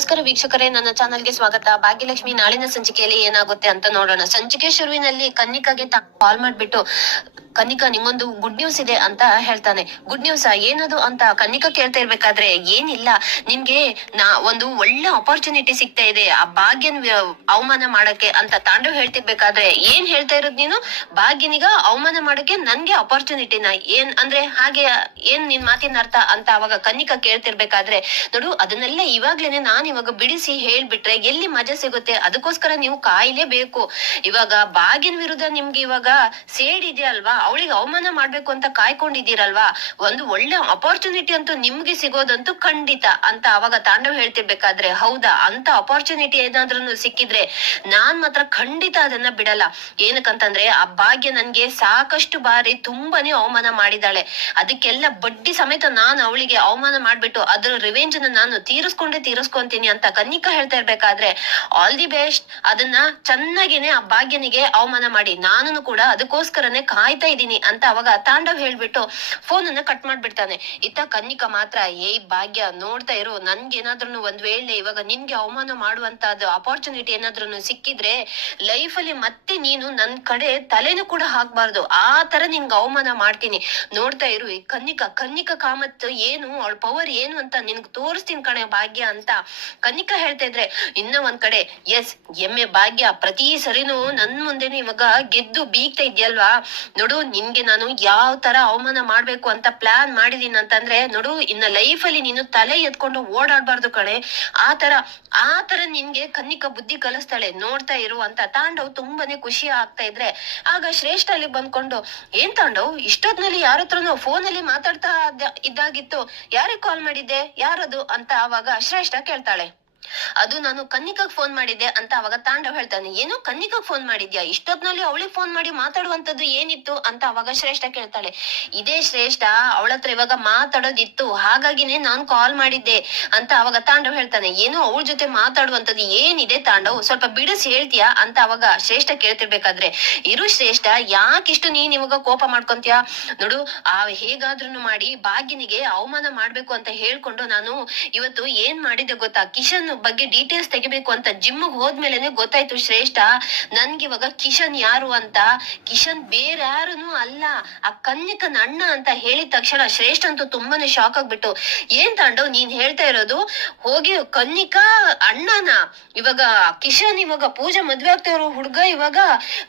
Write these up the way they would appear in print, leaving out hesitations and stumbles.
ನಮಸ್ಕಾರ ವೀಕ್ಷಕರೇ, ನನ್ನ ಚಾನಲ್ಗೆ ಸ್ವಾಗತ. ಭಾಗ್ಯಲಕ್ಷ್ಮಿ ನಾಳಿನ ಸಂಚಿಕೆಯಲ್ಲಿ ಏನಾಗುತ್ತೆ ಅಂತ ನೋಡೋಣ. ಸಂಚಿಕೆ ಶುರುವಿನಲ್ಲಿ ಕನ್ನಿಕಾಗೆ ಕಾಲ್ ಮಾಡ್ಬಿಟ್ಟು, ಕನ್ನಿಕಾ ನಿಂಗೊಂದು ಗುಡ್ ನ್ಯೂಸ್ ಇದೆ ಅಂತ ಹೇಳ್ತಾನೆ. ಗುಡ್ ನ್ಯೂಸ್ ಏನದು ಅಂತ ಕನ್ನಿಕಾ ಕೇಳ್ತಾ ಇರ್ಬೇಕಾದ್ರೆ, ಏನಿಲ್ಲ, ನಿನ್ಗೆ ಒಂದು ಒಳ್ಳೆ ಅಪರ್ಚುನಿಟಿ ಸಿಗ್ತಾ ಇದೆ ಆ ಭಾಗ್ಯನ್ ಅವಮಾನ ಮಾಡಕ್ಕೆ ಅಂತ ತಾಂಡವ್ ಹೇಳ್ತಿರ್ಬೇಕಾದ್ರೆ, ಏನ್ ಹೇಳ್ತಾ ಇರೋದ್ ನೀನು? ಭಾಗ್ಯನಿಗ ಅವಮಾನ ಮಾಡಕ್ಕೆ ನನ್ಗೆ ಅಪರ್ಚುನಿಟಿನ? ಏನ್ ಅಂದ್ರೆ ಹಾಗೆ ಏನ್ ನಿನ್ ಮಾತಿನ ಅರ್ಥ ಅಂತ ಅವಾಗ ಕನ್ನಿಕಾ ಕೇಳ್ತಿರ್ಬೇಕಾದ್ರೆ, ನೋಡು ಅದನ್ನೆಲ್ಲ ಇವಾಗ್ಲೇನೆ ನಾನ್ ಇವಾಗ ಬಿಡಿಸಿ ಹೇಳ್ಬಿಟ್ರೆ ಎಲ್ಲಿ ಮಜಾ ಸಿಗುತ್ತೆ, ಅದಕ್ಕೋಸ್ಕರ ನೀವು ಕಾಯ್ಲೇಬೇಕು. ಇವಾಗ ಭಾಗ್ಯನ್ ವಿರುದ್ಧ ನಿಮ್ಗೆ ಇವಾಗ ಸೇಡ್ ಇದೆಯಲ್ವಾ, ಅವಳಿಗೆ ಅವಮಾನ ಮಾಡ್ಬೇಕು ಅಂತ ಕಾಯ್ಕೊಂಡಿದ್ದೀರಲ್ವಾ, ಒಂದು ಒಳ್ಳೆ ಅಪರ್ಚುನಿಟಿ ಅಂತೂ ನಿಮ್ಗೆ ಸಿಗೋದಂತೂ ಖಂಡಿತ ಅಂತ ಅವಾಗ ತಾಂಡವ್ ಹೇಳ್ತಿರ್ಬೇಕಾದ್ರೆ, ಹೌದಾ, ಅಂತ ಅಪರ್ಚುನಿಟಿ ಏನಾದ್ರೂ ಸಿಕ್ಕಿದ್ರೆ ನಾನ್ ಮಾತ್ರ ಖಂಡಿತ ಅದನ್ನ ಬಿಡಲ್ಲ. ಏನಕ್ಕಂತಂದ್ರೆ ಆ ಭಾಗ್ಯ ನನ್ಗೆ ಸಾಕಷ್ಟು ಬಾರಿ ತುಂಬಾನೇ ಅವಮಾನ ಮಾಡಿದಾಳೆ, ಅದಕ್ಕೆಲ್ಲ ಬಡ್ಡಿ ಸಮೇತ ನಾನು ಅವಳಿಗೆ ಅವಮಾನ ಮಾಡ್ಬಿಟ್ಟು ಅದ್ರ ರಿವೆಂಜ್ ನಾನು ತೀರಿಸ್ಕೊಂತೀನಿ ಅಂತ ಕನ್ನಿಕಾ ಹೇಳ್ತಾ ಇರ್ಬೇಕಾದ್ರೆ, ಆಲ್ ದಿ ಬೆಸ್ಟ್, ಅದನ್ನ ಚೆನ್ನಾಗಿನೇ ಆ ಭಾಗ್ಯನಿಗೆ ಅವಮಾನ ಮಾಡಿ, ನಾನು ಕೂಡ ಅದಕ್ಕೋಸ್ಕರನೇ ಕಾಯ್ತಾ ಇದೀನಿ ಅಂತ ಅವಾಗ ತಾಂಡವ್ ಹೇಳ್ಬಿಟ್ಟು ಫೋನ್ ಅನ್ನ ಕಟ್ ಮಾಡ್ಬಿಡ್ತಾನೆ. ಇತ್ತ ಕನ್ನಿಕಾ ಮಾತ್ರ, ಏಯ್ ಭಾಗ್ಯ, ನೋಡ್ತಾ ಇರು, ನನ್ಗೇನಾದ್ರೂ ಒಂದ್ ವೇಳೆ ಇವಾಗ ನಿನ್ಗೆ ಅವಮಾನ ಮಾಡುವಂತದ್ದು ಅಪರ್ಚುನಿಟಿ ಏನಾದ್ರೂ ಸಿಕ್ಕಿದ್ರೆ ಲೈಫ್ ಅಲ್ಲಿ ಮತ್ತೆ ನೀನು ನನ್ ಕಡೆ ತಲೆನೂ ಕೂಡ ಹಾಕ್ಬಾರ್ದು, ಆ ತರ ನಿನ್ಗೆ ಅವಮಾನ ಮಾಡ್ತೀನಿ, ನೋಡ್ತಾ ಇರು. ಈ ಕನ್ನಿಕಾ ಕಾಮತ್ ಏನು, ಅವಳ ಪವರ್ ಏನು ಅಂತ ನಿನ್ಗ್ ತೋರಿಸ್ತೀನಿ ಕಣೆ ಭಾಗ್ಯ ಅಂತ ಕನ್ನಿಕಾ ಹೇಳ್ತಾ ಇದ್ರೆ, ಇನ್ನ ಒಂದ್ ಕಡೆ ಎಸ್ ಎಮ್ಮೆ ಭಾಗ್ಯ, ಪ್ರತಿ ಸರಿನೂ ನನ್ ಮುಂದೆನು ಇವಾಗ ಗೆದ್ದು ಬೀಗ್ತಾ ಇದ್ಯಲ್ವಾ, ನೋಡು ನಿನ್ಗೆ ನಾನು ಯಾವ ತರ ಅವಮಾನ ಮಾಡ್ಬೇಕು ಅಂತ ಪ್ಲಾನ್ ಮಾಡಿದೀನಿ ಅಂತಂದ್ರೆ, ನೋಡು ಇನ್ನ ಲೈಫ್ ಅಲ್ಲಿ ನೀನು ತಲೆ ಎತ್ಕೊಂಡು ಓಡಾಡ್ಬಾರ್ದು ಕಣೆ, ಆ ತರ ನಿನ್ಗೆ ಕನ್ನಿಕಾ ಬುದ್ಧಿ ಕಲಿಸ್ತಾಳೆ, ನೋಡ್ತಾ ಇರು ಅಂತ ತಾಂಡವ್ ತುಂಬಾನೇ ಖುಷಿ ಆಗ್ತಾ ಇದ್ರೆ, ಆಗ ಶ್ರೇಷ್ಠ ಅಲ್ಲಿ ಬಂದ್ಕೊಂಡು, ಏನ್ ತಾಂಡವ್ ಇಷ್ಟೊತ್ನಲ್ಲಿ ಯಾರ ಹತ್ರನೋ ಫೋನ್ ಅಲ್ಲಿ ಮಾತಾಡ್ತಾ ಇದ್ದಾಗಿತ್ತು, ಯಾರಿಗೆ ಕಾಲ್ ಮಾಡಿದ್ದೆ, ಯಾರದು ಅಂತ ಅವಾಗ ಶ್ರೇಷ್ಠ ಕೇಳ್ತಾಳೆ. ಅದು ನಾನು ಕನ್ನಿಕಾಗ್ ಫೋನ್ ಮಾಡಿದ್ದೆ ಅಂತ ಅವಾಗ ತಾಂಡವ್ ಹೇಳ್ತಾನೆ. ಏನು, ಕನ್ನಿಕಾಗ್ ಫೋನ್ ಮಾಡಿದ್ಯಾ? ಇಷ್ಟೊತ್ನಲ್ಲಿ ಅವಳಿಗೆ ಫೋನ್ ಮಾಡಿ ಮಾತಾಡುವಂತದ್ದು ಏನಿತ್ತು ಅಂತ ಅವಾಗ ಶ್ರೇಷ್ಠ ಕೇಳ್ತಾಳೆ. ಇದೇ ಶ್ರೇಷ್ಠ, ಅವಳ ಹತ್ರ ಇವಾಗ ಮಾತಾಡೋದಿತ್ತು, ಹಾಗಾಗಿನೇ ನಾನ್ ಕಾಲ್ ಮಾಡಿದ್ದೆ ಅಂತ ಅವಾಗ ತಾಂಡವ್ ಹೇಳ್ತಾನೆ. ಏನು, ಅವಳ ಜೊತೆ ಮಾತಾಡುವಂತದ್ದು ಏನಿದೆ ತಾಂಡವ್, ಸ್ವಲ್ಪ ಬಿಡಿಸಿ ಹೇಳ್ತೀಯಾ ಅಂತ ಅವಾಗ ಶ್ರೇಷ್ಠ ಕೇಳ್ತಿರ್ಬೇಕಾದ್ರೆ, ಇರು ಶ್ರೇಷ್ಠ, ಯಾಕಿಷ್ಟು ನೀನ್ ಇವಾಗ ಕೋಪ ಮಾಡ್ಕೊಂತೀಯ? ನೋಡು, ಹೇಗಾದ್ರೂ ಮಾಡಿ ಭಾಗ್ಯನಿಗೆ ಅವಮಾನ ಮಾಡ್ಬೇಕು ಅಂತ ಹೇಳ್ಕೊಂಡು ನಾನು ಇವತ್ತು ಏನ್ ಮಾಡಿದೆ ಗೊತ್ತಾ, ಕಿಶನ್ ಬಗ್ಗೆ ಡೀಟೇಲ್ಸ್ ತೆಗಿಬೇಕು ಅಂತ ಜಿಮ್ಗೆ ಹೋದ್ಮೇಲೆನೆ ಗೊತ್ತಾಯ್ತು ಶ್ರೇಷ್ಠ, ನನ್ಗಿವಾಗ ಕಿಶನ್ ಯಾರು ಅಂತ. ಕಿಶನ್ ಬೇರೆ ಯಾರುನು ಅಲ್ಲ, ಆ ಕನ್ನಿಕನ್ ಅಣ್ಣ ಅಂತ ಹೇಳಿದ ತಕ್ಷಣ ಶ್ರೇಷ್ಠ ಅಂತೂ ತುಂಬಾನೇ ಶಾಕ್ ಆಗ್ಬಿಟ್ಟು, ಏನ್ ತಾಂಡವ್ ನೀನ್ ಹೇಳ್ತಾ ಇರೋದು? ಹೋಗಿ ಕನ್ನಿಕಾ ಅಣ್ಣನ ಇವಾಗ ಕಿಶನ್ ಇವಾಗ ಪೂಜೆ ಮದ್ವೆ ಆಗ್ತಾ ಇರೋ ಹುಡ್ಗ ಇವಾಗ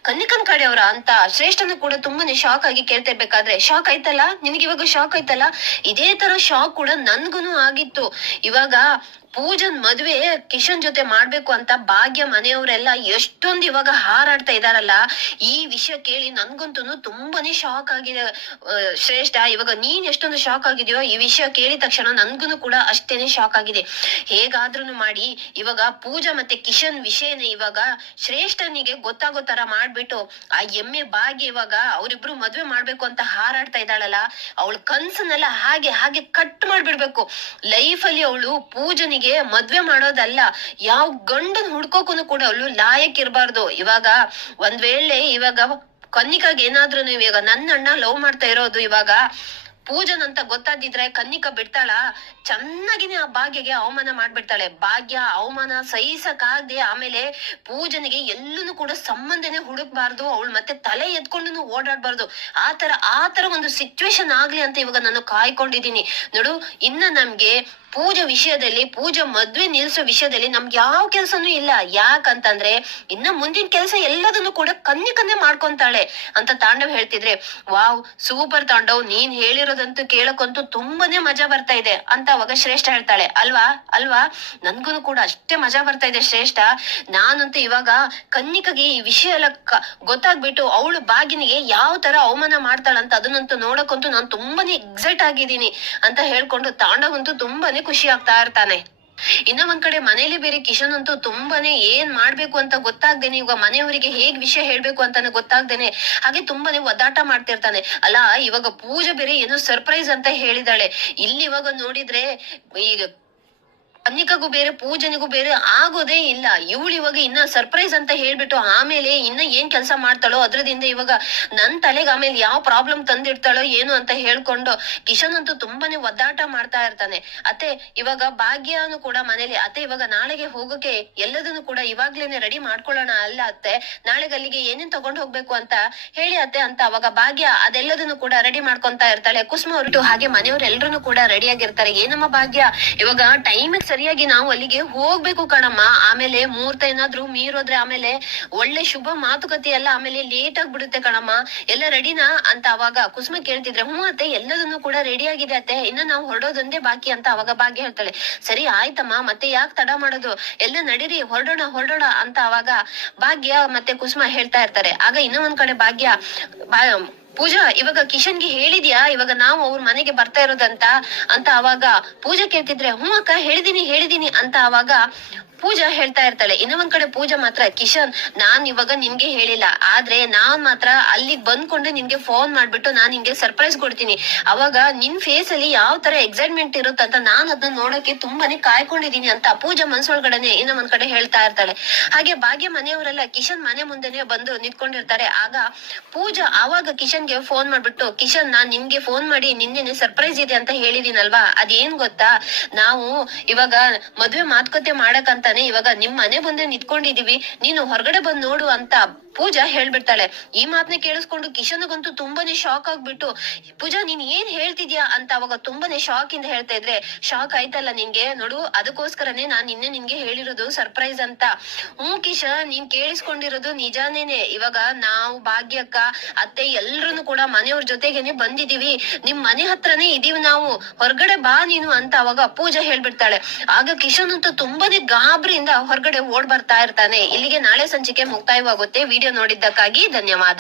ಕನ್ನಿಕನ್ ಕಡೆಯವ್ರ ಅಂತ ಶ್ರೇಷ್ಠನ ಕೂಡ ತುಂಬಾನೇ ಶಾಕ್ ಆಗಿ ಕೇಳ್ತಾ ಇರ್ಬೇಕಾದ್ರೆ, ಶಾಕ್ ಆಯ್ತಲ್ಲ ನಿನ್ಗೆ, ಇವಾಗ ಶಾಕ್ ಆಯ್ತಲ್ಲ? ಇದೇ ತರ ಶಾಕ್ ಕೂಡ ನನ್ಗುನು ಆಗಿತ್ತು. ಇವಾಗ ಪೂಜನ್ ಮದ್ವೆ ಕಿಶನ್ ಜೊತೆ ಮಾಡ್ಬೇಕು ಅಂತ ಭಾಗ್ಯ ಮನೆಯವರೆಲ್ಲ ಎಷ್ಟೊಂದು ಇವಾಗ ಹಾರಾಡ್ತಾ ಇದಾರಲ್ಲ, ಈ ವಿಷಯ ಕೇಳಿ ನನ್ಗಂತೂ ತುಂಬಾನೇ ಶಾಕ್ ಆಗಿದೆ ಶ್ರೇಷ್ಠ. ಇವಾಗ ನೀನ್ ಎಷ್ಟೊಂದು ಶಾಕ್ ಆಗಿದ್ಯೋ, ಈ ವಿಷಯ ಕೇಳಿದ ತಕ್ಷಣ ನನ್ಗುನು ಕೂಡ ಅಷ್ಟೇನೆ ಶಾಕ್ ಆಗಿದೆ. ಹೇಗಾದ್ರೂ ಮಾಡಿ ಇವಾಗ ಪೂಜಾ ಮತ್ತೆ ಕಿಶನ್ ವಿಷಯನೇ ಇವಾಗ ಶ್ರೇಷ್ಠನಿಗೆ ಗೊತ್ತಾಗೋ ತರ ಮಾಡ್ಬಿಟ್ಟು, ಆ ಎಮ್ಮೆ ಭಾಗ್ಯ ಇವಾಗ ಅವ್ರಿಬ್ರು ಮದ್ವೆ ಮಾಡ್ಬೇಕು ಅಂತ ಹಾರಾಡ್ತಾ ಇದ್ದಾಳಲ್ಲ, ಅವಳ ಕನ್ಸನ್ನೆಲ್ಲ ಹಾಗೆ ಕಟ್ ಮಾಡ್ಬಿಡ್ಬೇಕು. ಲೈಫ್ ಅಲ್ಲಿ ಅವಳು ಪೂಜನಿಗೆ ಮದ್ವೆ ಮಾಡೋದಲ್ಲ, ಯಾವ ಗಂಡನ್ ಹುಡ್ಕೋಕು ಕೂಡ ಅವಳು ಲಾಯಕ್ ಇರ್ಬಾರ್ದು. ಇವಾಗ ಒಂದ್ ವೇಳೆ ಇವಾಗ ಕನ್ನಿಕಾಗ್ ಏನಾದ್ರು ಇವಾಗ ನನ್ನ ಅಣ್ಣ ಲವ್ ಮಾಡ್ತಾ ಇರೋದು ಇವಾಗ ಪೂಜನ್ ಅಂತ ಗೊತ್ತಾದಿದ್ರೆ ಕನ್ನಿಕಾ ಬಿಡ್ತಾಳ? ಚೆನ್ನಾಗಿನೇ ಆ ಭಾಗ್ಯಗೆ ಅವಮಾನ ಮಾಡ್ಬಿಡ್ತಾಳೆ. ಭಾಗ್ಯ ಅವಮಾನ ಸಹಿಸಕ್ಕಾಗ್ದೆ ಆಮೇಲೆ ಪೂಜನಿಗೆ ಎಲ್ಲೂ ಕೂಡ ಸಂಬಂಧನೇ ಹುಡುಕ್ಬಾರ್ದು, ಅವಳು ಮತ್ತೆ ತಲೆ ಎತ್ಕೊಂಡು ಓಡಾಡ್ಬಾರ್ದು, ಆ ತರ ಒಂದು ಸಿಚುವೇಶನ್ ಆಗ್ಲಿ ಅಂತ ಇವಾಗ ನಾನು ಕಾಯ್ಕೊಂಡಿದೀನಿ. ನೋಡು, ಇನ್ನ ನಮ್ಗೆ ಪೂಜಾ ವಿಷಯದಲ್ಲಿ, ಪೂಜಾ ಮದ್ವೆ ನಿಲ್ಸೋ ವಿಷಯದಲ್ಲಿ ನಮ್ಗೆ ಯಾವ ಕೆಲ್ಸನೂ ಇಲ್ಲ. ಯಾಕಂತಂದ್ರೆ ಇನ್ನ ಮುಂದಿನ ಕೆಲ್ಸ ಎಲ್ಲದನ್ನು ಕೂಡ ಕನ್ನಿಕನ್ನೇ ಮಾಡ್ಕೊಂತಾಳೆ ಅಂತ ತಾಂಡವ್ ಹೇಳ್ತಿದ್ರೆ, ವಾವ್ ಸೂಪರ್ ತಾಂಡವ್, ನೀನ್ ಹೇಳಿರೋದಂತೂ ಕೇಳಕ್ಕಂತೂ ತುಂಬಾನೇ ಮಜಾ ಬರ್ತಾ ಇದೆ ಅಂತ ಅವಾಗ ಶ್ರೇಷ್ಠ ಹೇಳ್ತಾಳೆ. ಅಲ್ವಾ ನನ್ಗೂ ಕೂಡ ಅಷ್ಟೇ ಮಜಾ ಬರ್ತಾ ಇದೆ ಶ್ರೇಷ್ಠ, ನಾನಂತೂ ಇವಾಗ ಕನ್ನಿಕಗೆ ಈ ವಿಷಯ ಎಲ್ಲ ಗೊತ್ತಾಗ್ಬಿಟ್ಟು ಅವಳು ಭಾಗ್ಯನಿಗೆ ಯಾವ ತರ ಅವಮಾನ ಮಾಡ್ತಾಳಂತ ಅದನ್ನಂತೂ ನೋಡಕ್ಕಂತೂ ನಾನು ತುಂಬಾನೇ ಎಕ್ಸೈಟ್ ಆಗಿದ್ದೀನಿ ಅಂತ ಹೇಳ್ಕೊಂಡು ತಾಂಡವ್ ಅಂತೂ ತುಂಬಾನೇ ಖುಷಿ ಆಗ್ತಾ ಇರ್ತಾನೆ. ಇನ್ನ ಒಂದ್ ಕಡೆ ಮನೇಲಿ ಬೇರೆ ಕಿಶನ್ ಅಂತೂ ತುಂಬಾನೇ ಏನ್ ಮಾಡ್ಬೇಕು ಅಂತ ಗೊತ್ತಾಗ್ದೇನೆ, ಇವಾಗ ಮನೆಯವರಿಗೆ ಹೇಗ್ ವಿಷಯ ಹೇಳ್ಬೇಕು ಅಂತಾನೆ ಗೊತ್ತಾಗ್ದೇನೆ ಹಾಗೆ ತುಂಬಾನೇ ಒದ್ದಾಟ ಮಾಡ್ತಿರ್ತಾನೆ. ಅಲ್ಲ, ಇವಾಗ ಪೂಜೆ ಬೇರೆ ಏನೋ ಸರ್ಪ್ರೈಸ್ ಅಂತ ಹೇಳಿದಾಳೆ. ಇಲ್ಲಿ ಇವಾಗ ನೋಡಿದ್ರೆ ಈಗ ಕನ್ನಿಕಗೂ ಬೇರೆ ಪೂಜನಿಗೂ ಬೇರೆ ಆಗೋದೇ ಇಲ್ಲ. ಇವಳು ಇವಾಗ ಇನ್ನ ಸರ್ಪ್ರೈಸ್ ಅಂತ ಹೇಳ್ಬಿಟ್ಟು ಆಮೇಲೆ ಇನ್ನ ಏನ್ ಕೆಲಸ ಮಾಡ್ತಾಳೋ ಅದ್ರದಿಂದ ಇವಾಗ ನನ್ ತಲೆಗೆ ಆಮೇಲೆ ಯಾವ ಪ್ರಾಬ್ಲಮ್ ತಂದಿಡ್ತಾಳೋ ಏನು ಅಂತ ಹೇಳ್ಕೊಂಡು ಕಿಶನ್ ಅಂತೂ ತುಂಬಾನೇ ಒದ್ದಾಟ ಮಾಡ್ತಾ ಇರ್ತಾನೆ. ಅತ್ತೆ ಇವಾಗ ಭಾಗ್ಯನು ಕೂಡ ಮನೇಲಿ ಅತ್ತೆ ಇವಾಗ ನಾಳೆಗೆ ಹೋಗೋಕೆ ಎಲ್ಲದನ್ನು ಕೂಡ ಇವಾಗ್ಲೇನೆ ರೆಡಿ ಮಾಡ್ಕೊಳ್ಳೋಣ ಅಲ್ಲ ಅತ್ತೆ, ನಾಳೆಗೆ ಅಲ್ಲಿಗೆ ಏನೇನ್ ತಗೊಂಡ್ ಹೋಗ್ಬೇಕು ಅಂತ ಹೇಳಿ ಅತ್ತೆ ಅಂತ ಅವಾಗ ಭಾಗ್ಯ ಅದೆಲ್ಲದನ್ನು ಕೂಡ ರೆಡಿ ಮಾಡ್ಕೊಂತಾ ಇರ್ತಾಳೆ. ಕುಸುಮ ಹೊರಟು ಹಾಗೆ ಮನೆಯವ್ರೆಲ್ರು ಕೂಡ ರೆಡಿ ಆಗಿರ್ತಾರೆ. ಏನಮ್ಮ ಭಾಗ್ಯ ಇವಾಗ ಟೈಮ್ ಸರಿಯಾಗಿ ನಾವು ಅಲ್ಲಿಗೆ ಹೋಗ್ಬೇಕು ಕಣಮ್ಮ, ಆಮೇಲೆ ಮುಹೂರ್ತ ಏನಾದ್ರು ಮೀರೋದ್ರೆ ಆಮೇಲೆ ಒಳ್ಳೆ ಶುಭ ಮಾತುಕತೆ ಎಲ್ಲ ಆಮೇಲೆ ಲೇಟ್ ಆಗ್ಬಿಡುತ್ತೆ ಕಣಮ್ಮ, ಎಲ್ಲ ರೆಡಿನಾ ಅಂತ ಅವಾಗ ಕುಸುಮ ಕೇಳ್ತಿದ್ರೆ ಅತ್ತೆ ಎಲ್ಲದನ್ನು ಕೂಡ ರೆಡಿ ಆಗಿದೆ ಅತ್ತೆ, ಇನ್ನ ನಾವು ಹೊರಡೋದೊಂದೇ ಬಾಕಿ ಅಂತ ಅವಾಗ ಭಾಗ್ಯ ಹೇಳ್ತಾಳೆ. ಸರಿ ಆಯ್ತಮ್ಮ ಮತ್ತೆ ಯಾಕೆ ತಡ ಮಾಡೋದು, ಎಲ್ಲ ನಡೀರಿ ಹೊರಡೋಣ ಅಂತ ಅವಾಗ ಭಾಗ್ಯ ಮತ್ತೆ ಕುಸುಮ ಹೇಳ್ತಾ ಇರ್ತಾರೆ. ಆಗ ಇನ್ನೂ ಒಂದ್ ಕಡೆ ಭಾಗ್ಯ ಪೂಜಾ ಇವಾಗ ಕಿಶನ್ಗೆ ಹೇಳಿದ್ಯಾ ಇವಾಗ ನಾವು ಅವ್ರ ಮನೆಗೆ ಬರ್ತಾ ಇರೋದಂತ ಅಂತ ಅವಾಗ ಪೂಜಾ ಕೇಳ್ತಿದ್ರೆ ಅಕ್ಕ ಹೇಳಿದೀನಿ ಅಂತ ಅವಾಗ ಪೂಜಾ ಹೇಳ್ತಾ ಇರ್ತಾಳೆ. ಇನ್ನ ಒಂದ್ ಕಡೆ ಪೂಜಾ ಮಾತ್ರ ಕಿಶನ್ ನಾನ್ ಇವಾಗ ನಿನ್ಗೆ ಹೇಳಿಲ್ಲ, ಆದ್ರೆ ನಾನ್ ಮಾತ್ರ ಅಲ್ಲಿಗ್ ಬಂದ್ಕೊಂಡು ನಿನ್ಗೆ ಫೋನ್ ಮಾಡ್ಬಿಟ್ಟು ನಾನ್ ನಿನ್ಗೆ ಸರ್ಪ್ರೈಸ್ ಕೊಡ್ತೀನಿ, ಅವಾಗ ನಿನ್ ಫೇಸ್ ಅಲ್ಲಿ ಯಾವ ತರ ಎಕ್ಸೈಟ್ಮೆಂಟ್ ಇರುತ್ತಂತ ನಾನ್ ಅದನ್ನ ನೋಡಕ್ಕೆ ತುಂಬಾನೇ ಕಾಯ್ಕೊಂಡಿದೀನಿ ಅಂತ ಪೂಜಾ ಮನ್ಸೊಳಗಡೆನೆ ಇನ್ನ ಒಂದ್ ಕಡೆ ಹೇಳ್ತಾ ಇರ್ತಾಳೆ. ಹಾಗೆ ಭಾಗ್ಯ ಮನೆಯವರೆಲ್ಲ ಕಿಶನ್ ಮನೆ ಮುಂದೆನೆ ಬಂದು ನಿಂತ್ಕೊಂಡಿರ್ತಾರೆ. ಆಗ ಪೂಜಾ ಆವಾಗ ಕಿಶನ್ಗೆ ಫೋನ್ ಮಾಡ್ಬಿಟ್ಟು ಕಿಶನ್ ನಾನ್ ನಿನ್ಗೆ ಫೋನ್ ಮಾಡಿ ನಿನ್ನೆ ಸರ್ಪ್ರೈಸ್ ಇದೆ ಅಂತ ಹೇಳಿದೀನಲ್ವಾ, ಅದೇನ್ ಗೊತ್ತಾ ನಾವು ಇವಾಗ ಮದ್ವೆ ಮಾತುಕತೆ ಮಾಡಕಂತಾನೆ ಇವಾಗ ನಿಮ್ ಮನೆ ಮುಂದೆ ನಿಂತ್ಕೊಂಡಿದೀವಿ, ನೀನು ಹೊರಗಡೆ ಬಂದ್ ನೋಡು ಅಂತ ಪೂಜಾ ಹೇಳ್ಬಿಡ್ತಾಳೆ. ಈ ಮಾತನ್ನ ಕೇಳಿಸ್ಕೊಂಡು ಕಿಶನ್ಗಂತೂ ತುಂಬಾನೇ ಶಾಕ್ ಆಗ್ಬಿಟ್ಟು ಪೂಜಾ ನೀನ್ ಏನ್ ಹೇಳ್ತಿದ್ಯಾ ಅಂತ ಅವಾಗ ತುಂಬಾನೇ ಶಾಕ್ ಇಂದ ಹೇಳ್ತಾ ಇದ್ರೆ ಶಾಕ್ ಆಯ್ತಲ್ಲ ನಿನ್ಗೆ, ನೋಡು ಅದಕ್ಕೋಸ್ಕರನೇ ನಾನ್ ನಿನ್ಗೆ ಹೇಳಿರೋದು ಸರ್ಪ್ರೈಸ್ ಅಂತ. ಕಿಶನ್ ನೀನ್ ಕೇಳಿಸ್ಕೊಂಡಿರೋದು ನಿಜಾನೇನೆ, ಇವಾಗ ನಾವು ಭಾಗ್ಯಕ್ಕ ಅತ್ತೆ ಎಲ್ರು ಕೂಡ ಮನೆಯವ್ರ ಜೊತೆಗೇನೆ ಬಂದಿದೀವಿ, ನಿಮ್ ಮನೆ ಹತ್ರನೇ ಇದೀವಿ ನಾವು, ಹೊರಗಡೆ ಬಾ ನೀನು ಅಂತ ಅವಾಗ ಪೂಜಾ ಹೇಳ್ಬಿಡ್ತಾಳೆ. ಆಗ ಕಿಶನ್ ಅಂತೂ ತುಂಬಾನೇ ಗಾಬರಿಯಿಂದ ಹೊರಗಡೆ ಓಡ್ ಬರ್ತಾ ಇರ್ತಾನೆ. ಇಲ್ಲಿಗೆ ನಾಳೆ ಸಂಚಿಕೆ ಮುಕ್ತಾಯವಾಗುತ್ತೆ. ವಿಡಿಯೋ ನೋಡಿದ್ದಕ್ಕಾಗಿ ಧನ್ಯವಾದ.